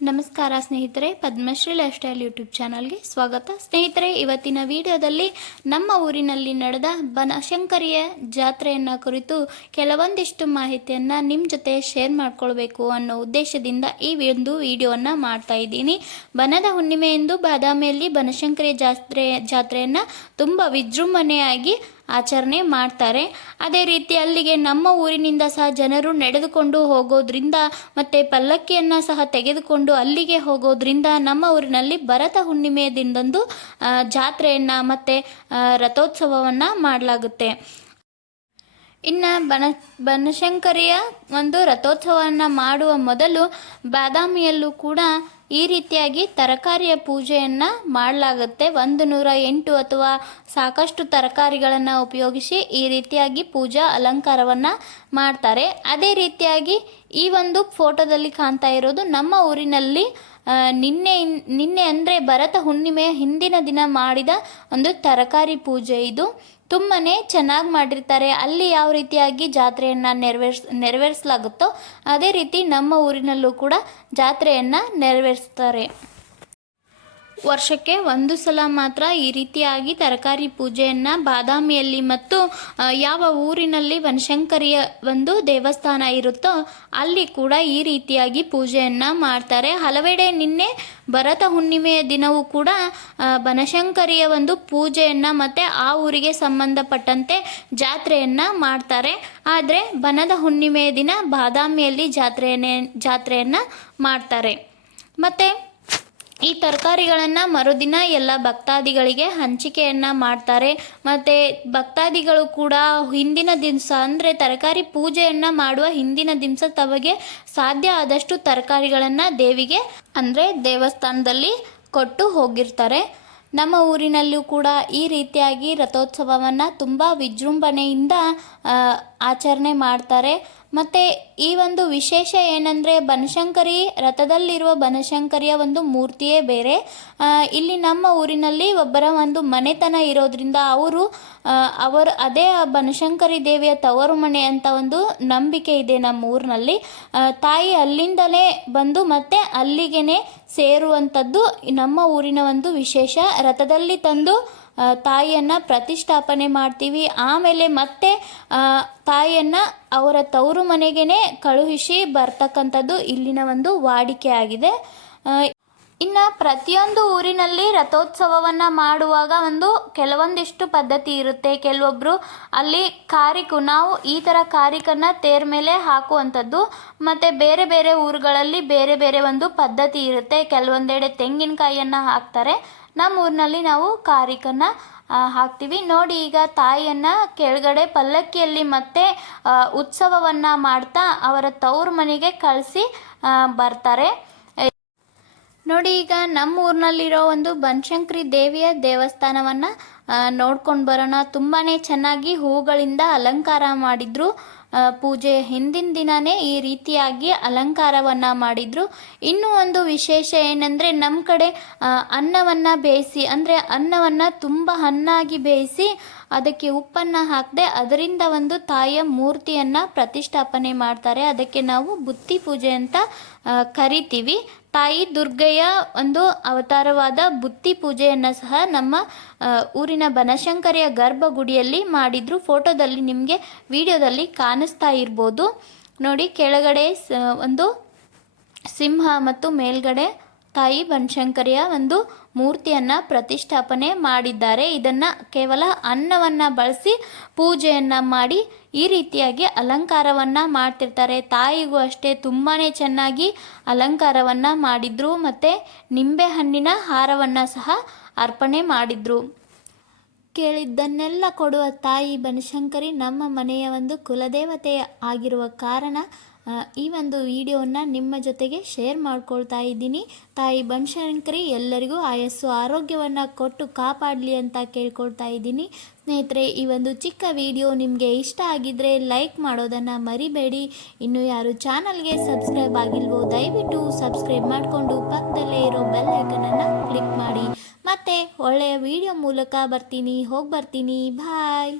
ನಮಸ್ಕಾರ ಸ್ನೇಹಿತರೆ, Padmashri life style YouTube ಚಾನಲ್ಗೆ ಸ್ವಾಗತ. ಸ್ನೇಹಿತರೆ, ಇವತ್ತಿನ ವಿಡಿಯೋದಲ್ಲಿ ನಮ್ಮ ಊರಿನಲ್ಲಿ ನಡೆದ ಬನಶಂಕರಿಯ ಜಾತ್ರೆಯನ್ನು ಕುರಿತು ಕೆಲವೊಂದಿಷ್ಟು ಮಾಹಿತಿಯನ್ನು ನಿಮ್ಮ ಜೊತೆ ಶೇರ್ ಮಾಡ್ಕೊಳ್ಬೇಕು ಅನ್ನೋ ಉದ್ದೇಶದಿಂದ ಈ ಒಂದು ವಿಡಿಯೋವನ್ನು ಮಾಡ್ತಾ ಇದ್ದೀನಿ. ಬನದ ಹುಣ್ಣಿಮೆಯಂದು ಬಾದಾಮಿಯಲ್ಲಿ ಬನಶಂಕರಿಯ ಜಾತ್ರೆ, ಜಾತ್ರೆಯನ್ನು ತುಂಬ ವಿಜೃಂಭಣೆಯಾಗಿ ಆಚರಣೆ ಮಾಡ್ತಾರೆ. ಅದೇ ರೀತಿ ಅಲ್ಲಿಗೆ ನಮ್ಮ ಊರಿನಿಂದ ಸಹ ಜನರು ನಡೆದುಕೊಂಡು ಹೋಗೋದ್ರಿಂದ ಮತ್ತು ಪಲ್ಲಕ್ಕಿಯನ್ನು ಸಹ ತೆಗೆದುಕೊಂಡು ಅಲ್ಲಿಗೆ ಹೋಗೋದ್ರಿಂದ ನಮ್ಮ ಊರಿನಲ್ಲಿ ಭರತ ಹುಣ್ಣಿಮೆಯ ದಿನದಂದು ಜಾತ್ರೆಯನ್ನು ಮತ್ತು ರಥೋತ್ಸವವನ್ನು ಮಾಡಲಾಗುತ್ತೆ. ಇನ್ನು ಬನ, ಬನಶಂಕರಿಯ ಒಂದು ರಥೋತ್ಸವವನ್ನು ಮಾಡುವ ಮೊದಲು ಬಾದಾಮಿಯಲ್ಲೂ ಕೂಡ ಈ ರೀತಿಯಾಗಿ ತರಕಾರಿಯ ಪೂಜೆಯನ್ನು ಮಾಡಲಾಗುತ್ತೆ. ಒಂದು ನೂರ ಎಂಟು ಅಥವಾ ಸಾಕಷ್ಟು ತರಕಾರಿಗಳನ್ನು ಉಪಯೋಗಿಸಿ ಈ ರೀತಿಯಾಗಿ ಪೂಜಾ ಅಲಂಕಾರವನ್ನು ಮಾಡ್ತಾರೆ. ಅದೇ ರೀತಿಯಾಗಿ ಈ ಒಂದು ಫೋಟೋದಲ್ಲಿ ಕಾಣ್ತಾ ಇರೋದು ನಮ್ಮ ಊರಿನಲ್ಲಿ ನಿನ್ನೆ ನಿನ್ನೆ ಅಂದರೆ ಭರತ ಹುಣ್ಣಿಮೆಯ ಹಿಂದಿನ ದಿನ ಮಾಡಿದ ಒಂದು ತರಕಾರಿ ಪೂಜೆ ಇದು. ತುಂಬಾ ಚೆನ್ನಾಗಿ ಮಾಡಿರ್ತಾರೆ. ಅಲ್ಲಿ ಯಾವ ರೀತಿಯಾಗಿ ಜಾತ್ರೆಯನ್ನು ನೆರವೇರ್ಸ್, ನೆರವೇರಿಸಲಾಗುತ್ತೋ ಅದೇ ರೀತಿ ನಮ್ಮ ಊರಿನಲ್ಲೂ ಕೂಡ ಜಾತ್ರೆಯನ್ನು ನೆರವೇರಿಸ್ತಾರೆ. ವರ್ಷಕ್ಕೆ ಒಂದು ಸಲ ಮಾತ್ರ ಈ ರೀತಿಯಾಗಿ ತರಕಾರಿ ಪೂಜೆಯನ್ನು ಬಾದಾಮಿಯಲ್ಲಿ ಮತ್ತು ಯಾವ ಊರಿನಲ್ಲಿ ವನಶಂಕರಿಯ ಒಂದು ದೇವಸ್ಥಾನ ಇರುತ್ತೋ ಅಲ್ಲಿ ಕೂಡ ಈ ರೀತಿಯಾಗಿ ಪೂಜೆಯನ್ನು ಮಾಡ್ತಾರೆ. ಹಲವೆಡೆ ನಿನ್ನೆ ಭರತ ಹುಣ್ಣಿಮೆಯ ದಿನವೂ ಕೂಡ ಬನಶಂಕರಿಯ ಒಂದು ಪೂಜೆಯನ್ನು ಮತ್ತು ಆ ಊರಿಗೆ ಸಂಬಂಧಪಟ್ಟಂತೆ ಜಾತ್ರೆಯನ್ನು ಮಾಡ್ತಾರೆ. ಆದರೆ ಬನದ ಹುಣ್ಣಿಮೆಯ ದಿನ ಬಾದಾಮಿಯಲ್ಲಿ ಜಾತ್ರೆಯನ್ನೇ ಜಾತ್ರೆಯನ್ನು ಮಾಡ್ತಾರೆ. ಮತ್ತು ಈ ತರಕಾರಿಗಳನ್ನು ಮರುದಿನ ಎಲ್ಲ ಭಕ್ತಾದಿಗಳಿಗೆ ಹಂಚಿಕೆಯನ್ನು ಮಾಡ್ತಾರೆ. ಮತ್ತು ಭಕ್ತಾದಿಗಳು ಕೂಡ ಹಿಂದಿನ ದಿವಸ ಅಂದರೆ ತರಕಾರಿ ಪೂಜೆಯನ್ನು ಮಾಡುವ ಹಿಂದಿನ ದಿವಸ ತಮಗೆ ಸಾಧ್ಯ ಆದಷ್ಟು ತರಕಾರಿಗಳನ್ನು ದೇವಿಗೆ ಅಂದರೆ ದೇವಸ್ಥಾನದಲ್ಲಿ ಕೊಟ್ಟು ಹೋಗಿರ್ತಾರೆ. ನಮ್ಮ ಊರಿನಲ್ಲೂ ಕೂಡ ಈ ರೀತಿಯಾಗಿ ರಥೋತ್ಸವವನ್ನು ತುಂಬ ವಿಜೃಂಭಣೆಯಿಂದ ಆಚರಣೆ ಮಾಡ್ತಾರೆ. ಮತ್ತು ಈ ಒಂದು ವಿಶೇಷ ಏನಂದರೆ ಬನಶಂಕರಿ ರಥದಲ್ಲಿರುವ ಬನಶಂಕರಿಯ ಒಂದು ಮೂರ್ತಿಯೇ ಬೇರೆ. ಇಲ್ಲಿ ನಮ್ಮ ಊರಿನಲ್ಲಿ ಒಬ್ಬರ ಒಂದು ಮನೆತನ ಇರೋದ್ರಿಂದ ಅವರು ಅವರು ಅದೇ ಬನಶಂಕರಿ ದೇವಿಯ ತವರು ಮನೆ ಅಂತ ಒಂದು ನಂಬಿಕೆ ಇದೆ ನಮ್ಮ ಊರಿನಲ್ಲಿ. ತಾಯಿ ಅಲ್ಲಿಂದಲೇ ಬಂದು ಮತ್ತೆ ಅಲ್ಲಿಗೆ ಸೇರುವಂಥದ್ದು ನಮ್ಮ ಊರಿನ ಒಂದು ವಿಶೇಷ. ರಥದಲ್ಲಿ ತಂದು ತಾಯಿಯನ್ನು ಪ್ರತಿಷ್ಠಾಪನೆ ಮಾಡ್ತೀವಿ. ಆಮೇಲೆ ಮತ್ತೆ ತಾಯಿಯನ್ನು ಅವರ ತವರು ಮನೆಗೇ ಕಳುಹಿಸಿ ಬರ್ತಕ್ಕಂಥದ್ದು ಇಲ್ಲಿನ ಒಂದು ವಾಡಿಕೆ ಆಗಿದೆ. ಇನ್ನು ಪ್ರತಿಯೊಂದು ಊರಿನಲ್ಲಿ ರಥೋತ್ಸವವನ್ನು ಮಾಡುವಾಗ ಒಂದು ಕೆಲವೊಂದಿಷ್ಟು ಪದ್ಧತಿ ಇರುತ್ತೆ. ಕೆಲವೊಬ್ಬರು ಅಲ್ಲಿ ಕಾರಿಕು, ನಾವು ಈ ಥರ ಕಾರಿಕನ್ನು ತೇರ್ ಮೇಲೆ ಹಾಕುವಂಥದ್ದು, ಮತ್ತು ಬೇರೆ ಬೇರೆ ಊರುಗಳಲ್ಲಿ ಬೇರೆ ಬೇರೆ ಒಂದು ಪದ್ಧತಿ ಇರುತ್ತೆ. ಕೆಲವೊಂದೆಡೆ ತೆಂಗಿನಕಾಯಿಯನ್ನು ಹಾಕ್ತಾರೆ. ನಮ್ಮ ಊರಿನಲ್ಲಿ ನಾವು ಕಾರಿಕನ್ನು ಹಾಕ್ತೀವಿ. ನೋಡಿ, ಈಗ ತಾಯಿಯನ್ನು ಕೆಳಗಡೆ ಪಲ್ಲಕ್ಕಿಯಲ್ಲಿ ಮತ್ತೆ ಉತ್ಸವವನ್ನು ಮಾಡ್ತಾ ಅವರ ತವ್ರ ಮನೆಗೆ ಕಳಿಸಿ ಬರ್ತಾರೆ. ನೋಡಿ, ಈಗ ನಮ್ಮ ಊರಿನಲ್ಲಿರೋ ಒಂದು ಬನಶಂಕರಿ ದೇವಿಯ ದೇವಸ್ಥಾನವನ್ನು ನೋಡ್ಕೊಂಡು ಬರೋಣ. ತುಂಬಾ ಚೆನ್ನಾಗಿ ಹೂಗಳಿಂದ ಅಲಂಕಾರ ಮಾಡಿದ್ರು. ಪೂಜೆ ಹಿಂದಿನ ದಿನವೇ ಈ ರೀತಿಯಾಗಿ ಅಲಂಕಾರವನ್ನು ಮಾಡಿದ್ರು. ಇನ್ನೂ ಒಂದು ವಿಶೇಷ ಏನಂದರೆ ನಮ್ಮ ಕಡೆ ಅನ್ನವನ್ನು ಬೇಯಿಸಿ, ಅಂದರೆ ಅನ್ನವನ್ನು ತುಂಬ ಹಣ್ಣಾಗಿ ಬೇಯಿಸಿ ಅದಕ್ಕೆ ಉಪ್ಪನ್ನು ಹಾಕದೆ ಅದರಿಂದ ಒಂದು ತಾಯಿಯ ಮೂರ್ತಿಯನ್ನು ಪ್ರತಿಷ್ಠಾಪನೆ ಮಾಡ್ತಾರೆ. ಅದಕ್ಕೆ ನಾವು ಬುತ್ತಿ ಪೂಜೆ ಅಂತ ಕರಿತೀವಿ. ತಾಯಿ ದುರ್ಗೆಯ ಒಂದು ಅವತಾರವಾದ ಬುತ್ತಿ ಪೂಜೆಯನ್ನು ಸಹ ನಮ್ಮ ಊರಿನ ಬನಶಂಕರಿಯ ಗರ್ಭಗುಡಿಯಲ್ಲಿ ಮಾಡಿದ್ರು ಫೋಟೋದಲ್ಲಿ ನಿಮಗೆ ವಿಡಿಯೋದಲ್ಲಿ ಕಾಣಿಸ್ತಾ ಇರ್ಬೋದು. ನೋಡಿ, ಕೆಳಗಡೆ ಒಂದು ಸಿಂಹ ಮತ್ತು ಮೇಲ್ಗಡೆ ತಾಯಿ ಬನಶಂಕರಿಯ ಒಂದು ಮೂರ್ತಿಯನ್ನು ಪ್ರತಿಷ್ಠಾಪನೆ ಮಾಡಿದ್ದಾರೆ. ಇದನ್ನು ಕೇವಲ ಅನ್ನವನ್ನು ಬಳಸಿ ಪೂಜೆಯನ್ನು ಮಾಡಿ ಈ ರೀತಿಯಾಗಿ ಅಲಂಕಾರವನ್ನು ಮಾಡ್ತಿರ್ತಾರೆ. ತಾಯಿಗೂ ಅಷ್ಟೇ ತುಂಬಾ ಚೆನ್ನಾಗಿ ಅಲಂಕಾರವನ್ನು ಮಾಡಿದ್ರು. ಮತ್ತು ನಿಂಬೆಹಣ್ಣಿನ ಹಾರವನ್ನು ಸಹ ಅರ್ಪಣೆ ಮಾಡಿದ್ರು. ಕೇಳಿದ್ದನ್ನೆಲ್ಲ ಕೊಡುವ ತಾಯಿ ಬನಶಂಕರಿ ನಮ್ಮ ಮನೆಯ ಒಂದು ಕುಲದೇವತೆ ಆಗಿರುವ ಕಾರಣ ಈ ಒಂದು ವಿಡಿಯೋನ ನಿಮ್ಮ ಜೊತೆಗೆ ಶೇರ್ ಮಾಡ್ಕೊಳ್ತಾ ಇದ್ದೀನಿ. ತಾಯಿ ಬನಶಂಕರಿ, ಎಲ್ಲರಿಗೂ ಆಯಸ್ಸು ಆರೋಗ್ಯವನ್ನು ಕೊಟ್ಟು ಕಾಪಾಡಲಿ ಅಂತ ಕೇಳ್ಕೊಳ್ತಾ ಇದ್ದೀನಿ. ಸ್ನೇಹಿತರೆ, ಈ ಒಂದು ಚಿಕ್ಕ ವಿಡಿಯೋ ನಿಮಗೆ ಇಷ್ಟ ಆಗಿದ್ದರೆ ಲೈಕ್ ಮಾಡೋದನ್ನು ಮರಿಬೇಡಿ. ಇನ್ನು ಯಾರು ಚಾನಲ್ಗೆ ಸಬ್ಸ್ಕ್ರೈಬ್ ಆಗಿಲ್ವೋ, ದಯವಿಟ್ಟು ಸಬ್ಸ್ಕ್ರೈಬ್ ಮಾಡಿಕೊಂಡು ಪಕ್ಕದಲ್ಲೇ ಇರೋ ಬೆಲ್ ಐಕನನ್ನು ಕ್ಲಿಕ್ ಮಾಡಿ. ಮತ್ತೆ ಒಳ್ಳೆಯ ವಿಡಿಯೋ ಮೂಲಕ ಬರ್ತೀನಿ ಹೋಗಿ ಬರ್ತೀನಿ ಬಾಯ್